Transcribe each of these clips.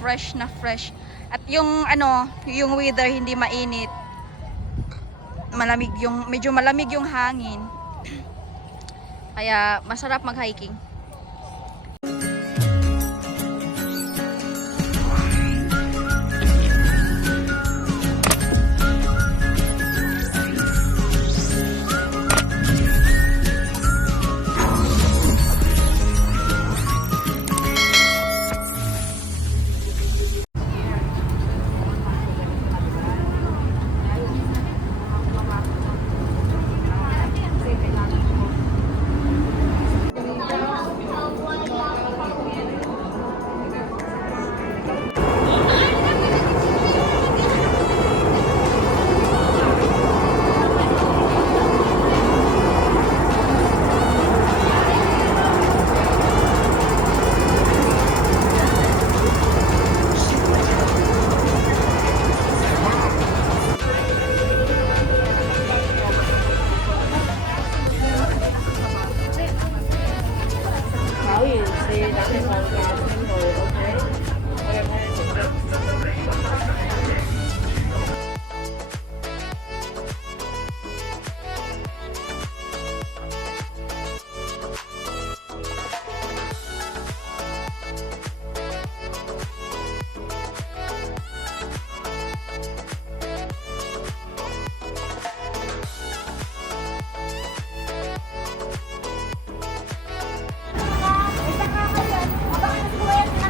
fresh na fresh. At yung ano, yung weather hindi mainit. Malamig yung medyo malamig yung hangin. Kaya masarap mag-hiking.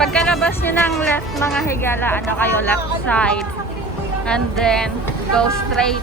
Pagkalabas nyo ng left mga higala, ano kayo, left side. And then, go straight.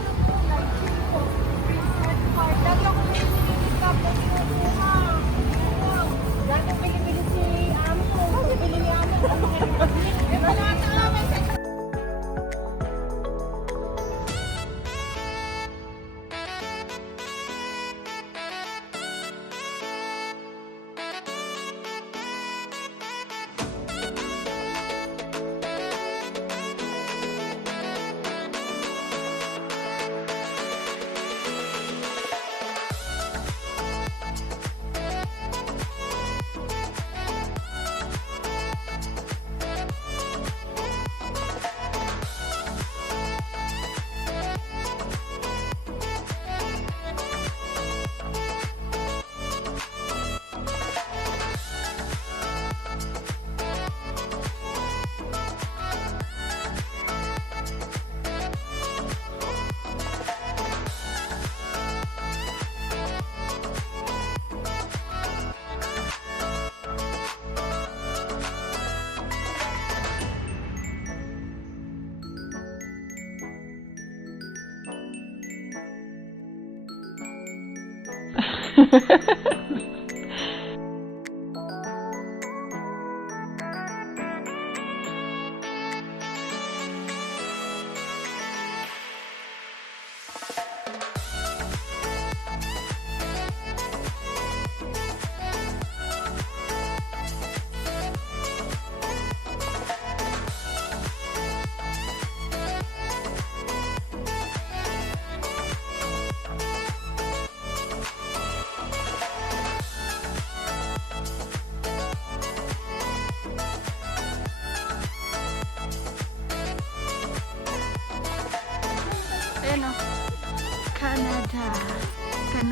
Yeah.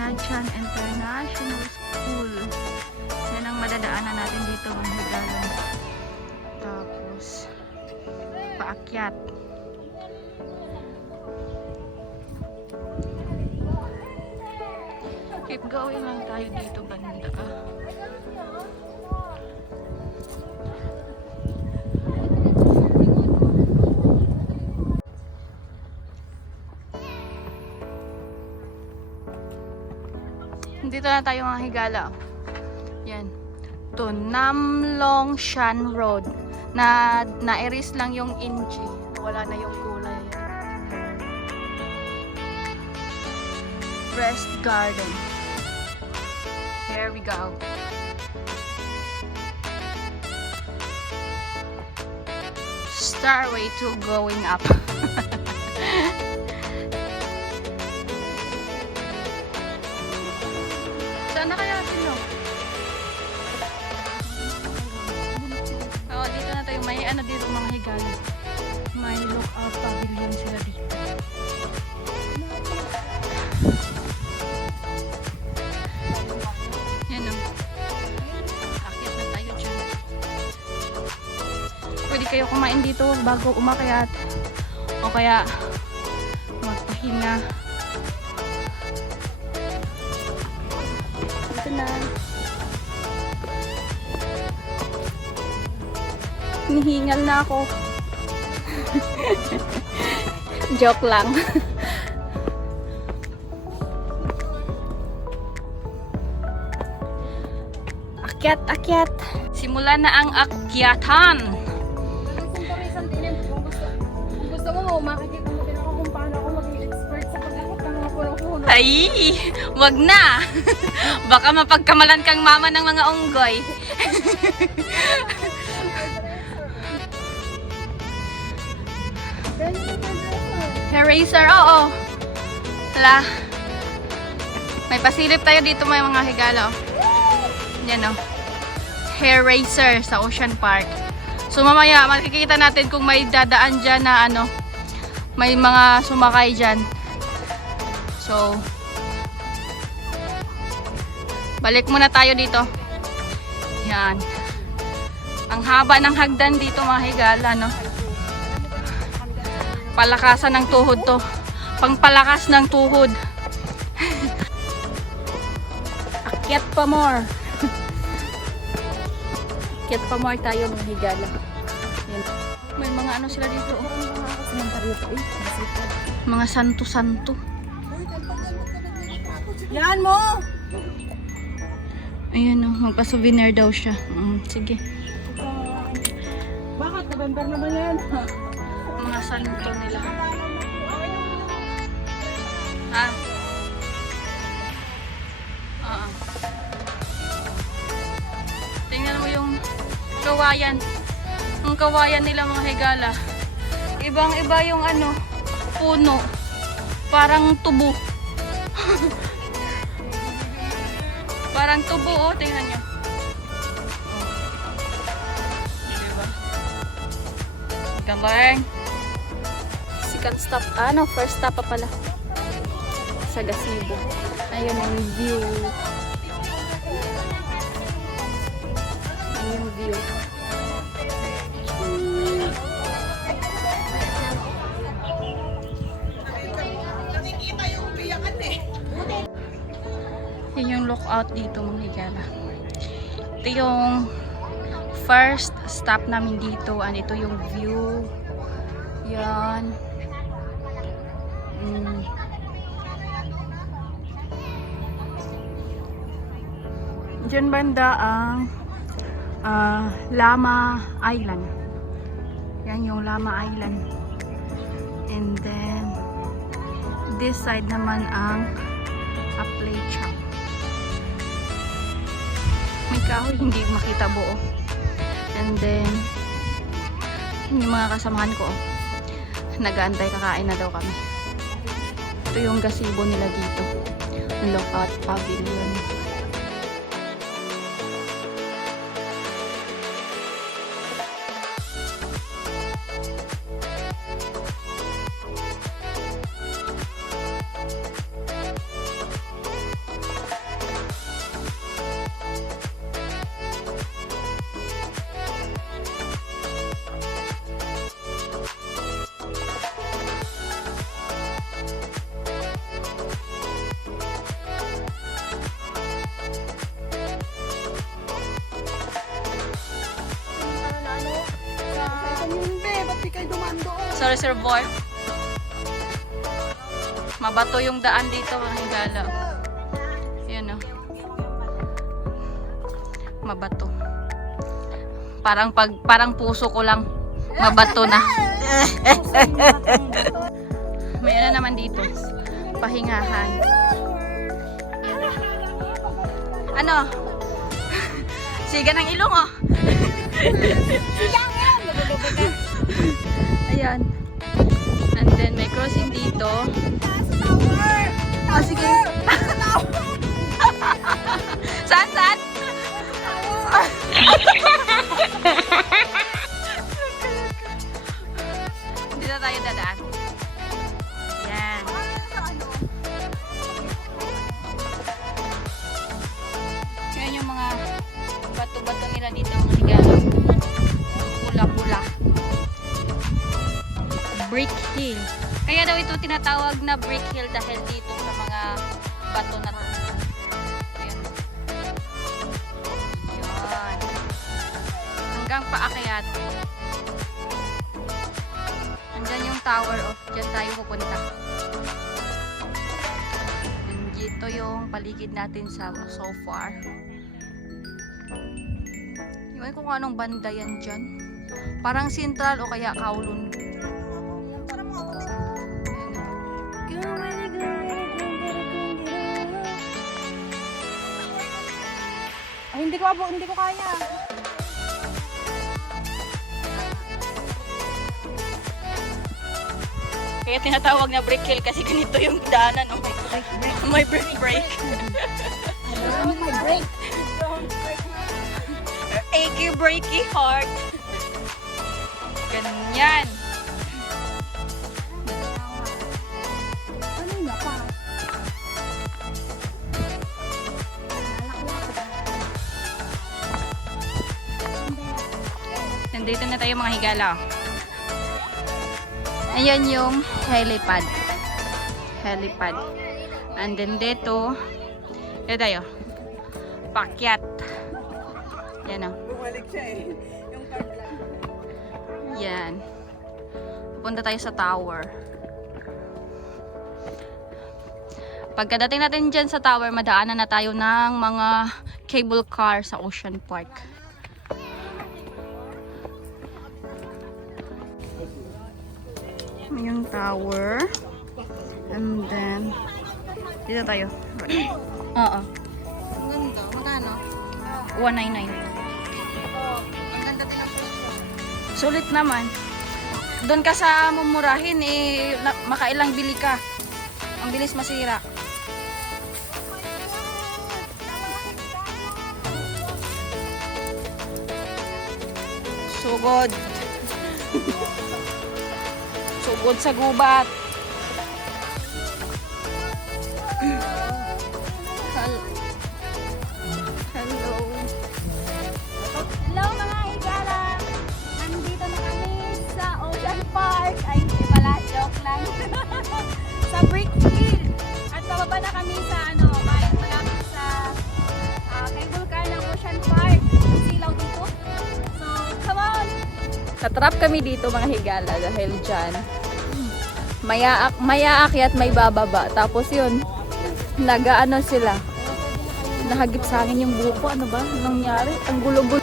Canadian International School. Yan ang madadaanan natin dito mga higalan. Tapos, paakyat. Keep going lang tayo dito banda. Na tayo mga higala. Yan. To Namlong Shan Road. Na na-erase lang yung inchi. Wala na yung kulay. Rest Garden. Here we go. Starway to going up. may ano dito mga higala. May lookout pavilion sila dito. Yan o. Akit na tayo dyan. Pwede kayo kumain dito bago umakyat. O kaya magpahinga. Ito na. Nihingal na ako. Joke lang. akyat, akyat. Simula na ang akyatan. Gusto, mo, makikita mo din ako kung paano ako maging expert sa pag-akot ng mga. Ay, wag na. Baka mapagkamalan kang mama ng mga unggoy. Eraser, oo. Hala. May pasilip tayo dito may mga higala. oh. Yan o. Hair racer sa Ocean Park. So mamaya makikita natin kung may dadaan dyan na ano, may mga sumakay dyan. So, balik muna tayo dito. Yan. Ang haba ng hagdan dito mga higala, no? Palakasan ng tuhod to. Pangpalakas ng tuhod. Akyat pa more. Akyat pa more tayo mga higala. Yan. May mga ano sila dito. oh. Mga santo-santo. Yan mo! Ayan o, magpa-souvenir daw siya. Mm, sige. Bakit? November naman yan. Mga santo nila. Ah. Oo. Tingnan mo yung kawayan. Ang kawayan nila mga higala. Ibang iba yung ano, puno. Parang tubo. Parang tubo oh, tingnan nyo. Diba? Galing. Second stop, ano, first stop pa pala. Sa gazebo. Ayun ang view. Ayun yung view. Yun yung lookout dito mga higala. Ito yung first stop namin dito. And ito yung view. Yan. Diyan banda ang ah, Lama Island. Yan yung Lama Island. And then this side naman ang Aplecha. May kahoy hindi makita buo. And then yung mga kasamahan ko nag-aantay kakain na daw kami. Ito yung gazebo nila dito. Lookout pavilion. Sa reservoir. Mabato yung daan dito, mga higala. Yan o. Mabato. Parang pag parang puso ko lang mabato na. May ano naman dito. Pahingahan. Ano? Siga ng ilong oh. Ayan. And then may crossing dito. Ah, sige. saan, saan? Hindi na tayo dadaan. Yan. Yan yung mga bato-bato nila dito. Tinatawag na brick hill dahil dito sa mga bato na to. Ayan. Ayan. Hanggang paakyat. Andyan yung tower, oh. Diyan tayo pupunta. Dito yung paligid natin sa so far. Iwan ko kung anong banda yan dyan. Parang Central o kaya Kowloon. Ay, hindi ko abo, hindi ko kaya. Kaya tinatawag na brick hill kasi ganito yung daanan. Oh. May break break. Ano my break? Achy breaky heart. Ganyan. Na tayo mga higala. Ayan yung helipad. Helipad. And then dito, ito tayo. Pakyat. Yan o. Bumalik siya eh. Yung. Yan. Punta tayo sa tower. Pagkadating natin dyan sa tower, madaanan na tayo ng mga cable car sa Ocean Park. Yung tower. And then, dito tayo. Oo. Ang ganda. Magkano? 199. Ang ganda din ang. Sulit naman. Doon ka sa mumurahin, eh, makailang bili ka. Ang bilis masira. Sugod. Sugod sa gubat. Hel- Hello. Hello mga higala! Nandito na kami sa Ocean Park. Ay, hindi pala. Joke lang. sa Brickfield. At bababa na kami sa ano, malapit sa ah, cable car ng Ocean Park. Silaw dito. So, come on! Natrap kami dito mga higala dahil dyan. Maya, maya akyat may bababa. Tapos yun, nagaano sila. Nahagip sa akin yung buko. Ano ba? Anong nangyari? Ang gulo-gulo.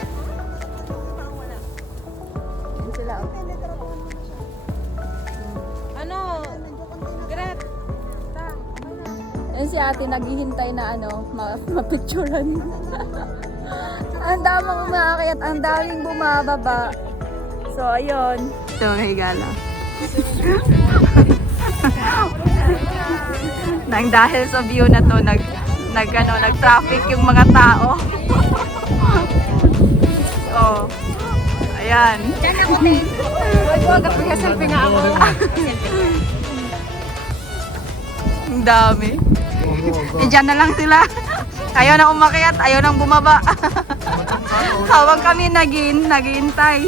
Sila. Ano? Gret! Yan si ate naghihintay na ano, ma mapicturean. ang daming umaakyat, ang daming bumababa. So, ayun. Ito, mga higala. Nang dahil sa view na to, nag, nag, ano, nag-traffic yung mga tao. oh. Ayan. Diyan ako din. Huwag ko agad selfie nga ako. Ang dami. Eh, dyan na lang sila. Ayaw na umakyat, ayaw nang bumaba. Habang kami nagin, naghihintay.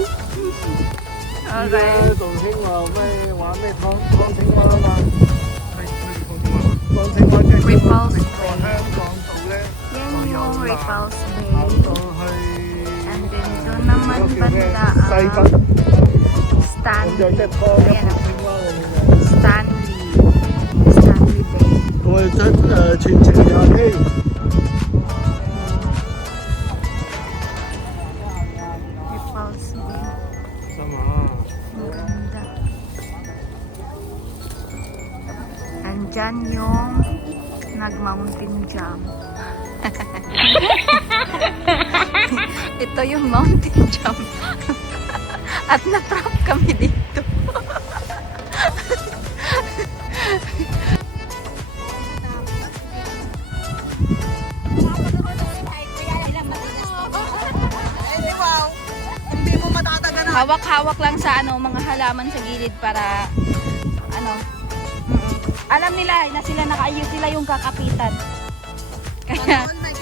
Okay. 仲清话咩玩咩讲讲清话啊嘛，讲清话即系 Repulse 个香港岛咧 Yan yung Repulse 跑 Bay. 到去 And then doon naman 嗰个叫咩 banda 西 ang 北，咁 Stanley. 就即系拖一个青蛙咁样。 Stanley. Stanley Bay. 我哋出诶全 Nag-mountain jump. Ito yung mountain jump. At natrap kami dito. Hawak-hawak lang sa ano, mga halaman sa gilid para ano alam nila eh, na sila nakaayos sila yung kakapitan. Kaya... Ano all may.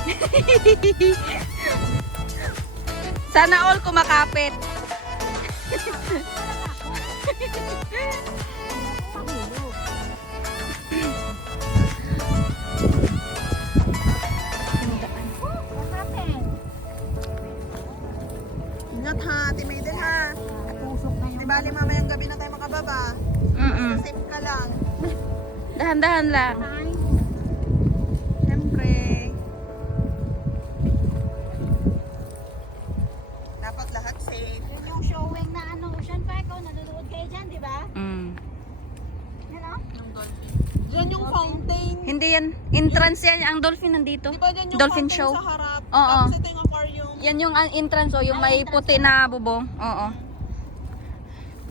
Sana all kumakapit. Ingat ha, timidin ha. At usok na yun. Di bali mamayang gabi na tayo makababa. Mm-mm. Safe ka lang. Dahan-dahan lang. Siyempre. Dapat lahat safe. Yun yung showing na ano, Ocean Park, oh, nanonood kayo dyan, di ba? Mm. Yan o. Diyan yung fountain. Hindi yan. Entrance yan. Ang dolphin nandito. Di ba dyan yung Dolphin fountain show. sa harap? Oo. Tapos ito yung aquarium. Yan yung ang entrance o, yung may puti na bubong. Oo.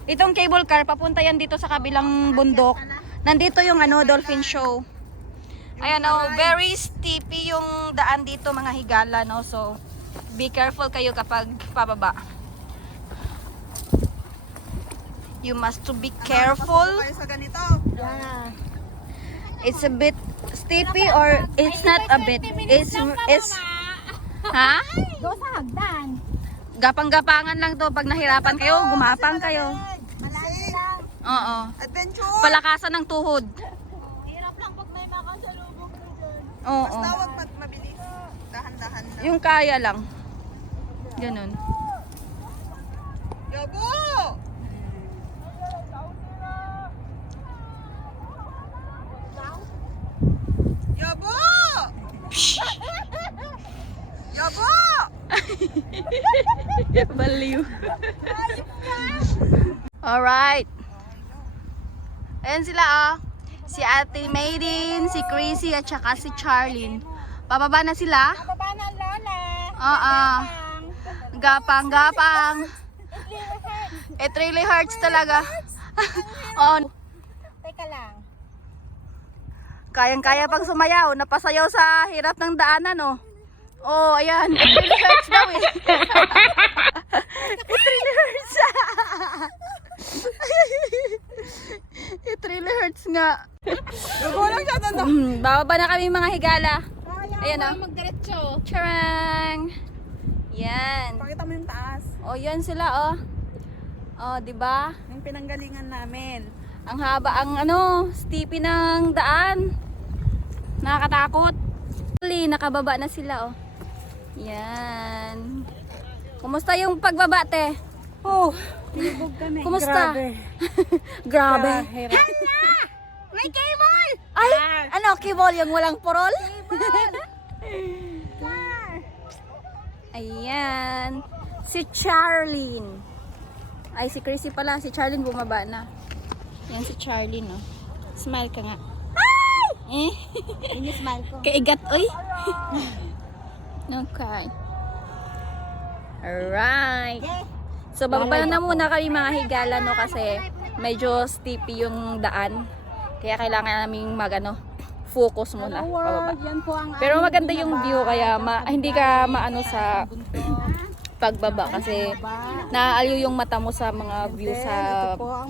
Itong cable car, papunta yan dito sa kabilang bundok. Nandito yung ano, dolphin show. Ayan o, very steepy yung daan dito mga higala, no? So, be careful kayo kapag pababa. You must to be careful. Kayo sa ganito. Yeah. It's a bit steepy or it's not a bit. It's, it's, ha? Go sa hagdan. Gapang-gapangan lang to. Pag nahirapan kayo, gumapang kayo. Oo. Adventure! Palakasan ng tuhod. Hirap lang pag may makasalubong ka dyan. Oo. Basta huwag mat- mabilis. Dahan-dahan lang. Yung kaya lang. Ganun. Yabo! Yabo! Yabo! Baliw. Alright. Ayan sila ah. Si Ate Maydin, si Chrissy, at saka si Charlene. Bababa na sila. Baba na lola. Oo. Gapang, gapang. It really hurts talaga. oh, Teka lang. kayang-kaya pang sumayaw. Napasayaw sa hirap ng daanan, oh. Oh, ayan. It really hurts daw eh. It really hurts. It really hurts nga. Nagulang siya na Hmm, bababa na kami mga higala. Ayan oh. Magdiretso. Charang. Yan. Pakita mo yung taas. Oh, yan sila oh. Oh, 'di ba? Yung pinanggalingan namin. Ang haba ang ano, steepy ng daan. Nakakatakot. Actually, nakababa na sila oh. Yan. Kumusta yung pagbaba, te? Oh, Tinubog kami. kumusta? Grabe. May cable! Ay, ano, kibol yung walang purol? Ayan. Si Charlene. Ay, si Chrissy pala. Si Charlene bumaba na. Yan si Charlene, no. Smile ka nga. Eh, Yun yung smile ko. kaigat, oy. okay. Alright. So, bababa na muna kami mga higala, no, kasi medyo steepy yung daan. Kaya kailangan naming mag, ano, focus muna. Pababa. Pero maganda yung view kaya ma- hindi ka maano sa pagbaba kasi naaaliw yung mata mo sa mga view sa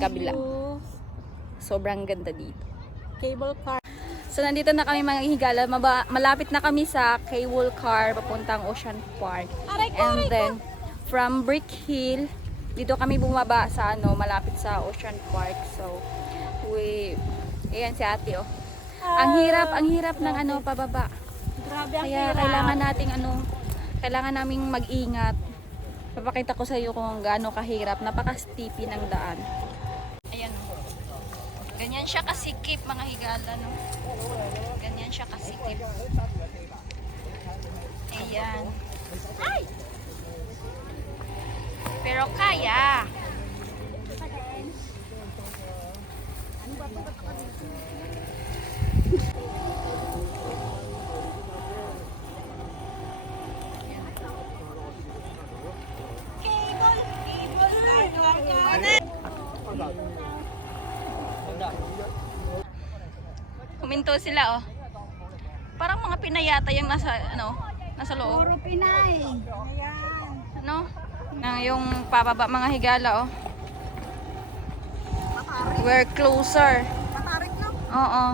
kabila. Sobrang ganda dito. Cable car. So nandito na kami mga higala, Maba- malapit na kami sa cable car papuntang Ocean Park. And then from Brick Hill, dito kami bumaba sa ano, malapit sa Ocean Park. So we Ayan si ate oh. Ang hirap, ang hirap ng ano pababa. Grabe ang Kaya hirap. kailangan nating ano, kailangan naming mag-ingat. Papakita ko sa iyo kung gaano kahirap. Napaka-steepy ng daan. Ayan. Ganyan siya kasikip mga higala, no? Ganyan siya kasikip. Ayan. Ay! Pero kaya. Huminto sila, oh. Parang mga pinayata yung nasa, ano, nasa loob. Puro Pinay. Ayan. Ano? Na yung pababa mga higala, oh. We're closer. Matarik na. Oo.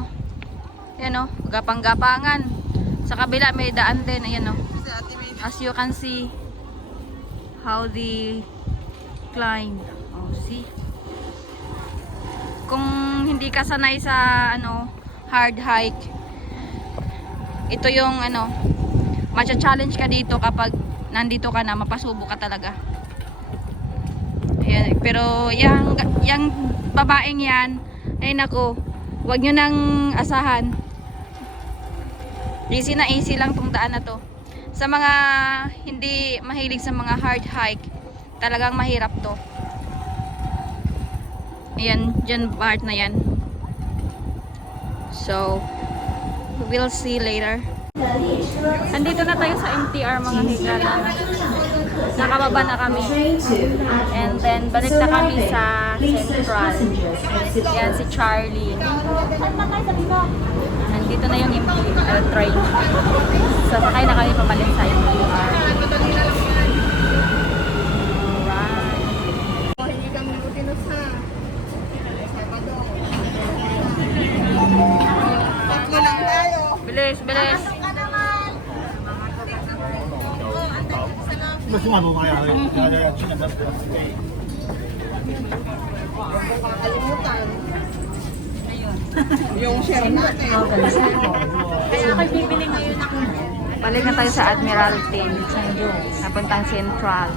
Yan, oh. Gapang-gapangan. Sa kabila may daan din. Ayan, oh. As you can see how the climb. Oh, see? Kung hindi ka sanay sa ano, hard hike, ito yung ano, matcha-challenge ka dito kapag nandito ka na, mapasubo ka talaga. Ayan, pero yung, yung babaeng yan, ay nako, wag nyo nang asahan. Easy na easy lang tong daan na to. Sa mga hindi mahilig sa mga hard hike, talagang mahirap to. Ayan, dyan part na yan. So, we'll see later. Andito na tayo sa MTR mga higala. Nakababa na kami. And then, balik na kami sa Central. Yan si Charlie. Nandito na yung MTR train. So, sakay na kami pabalik sa MTR. Alright. Tatlo lang tayo. Bilis, bilis. Mas sumano kaya. Kaya chicken that's Kalimutan. Yung share natin. Balik na tayo sa Admiralty. Napuntang Central.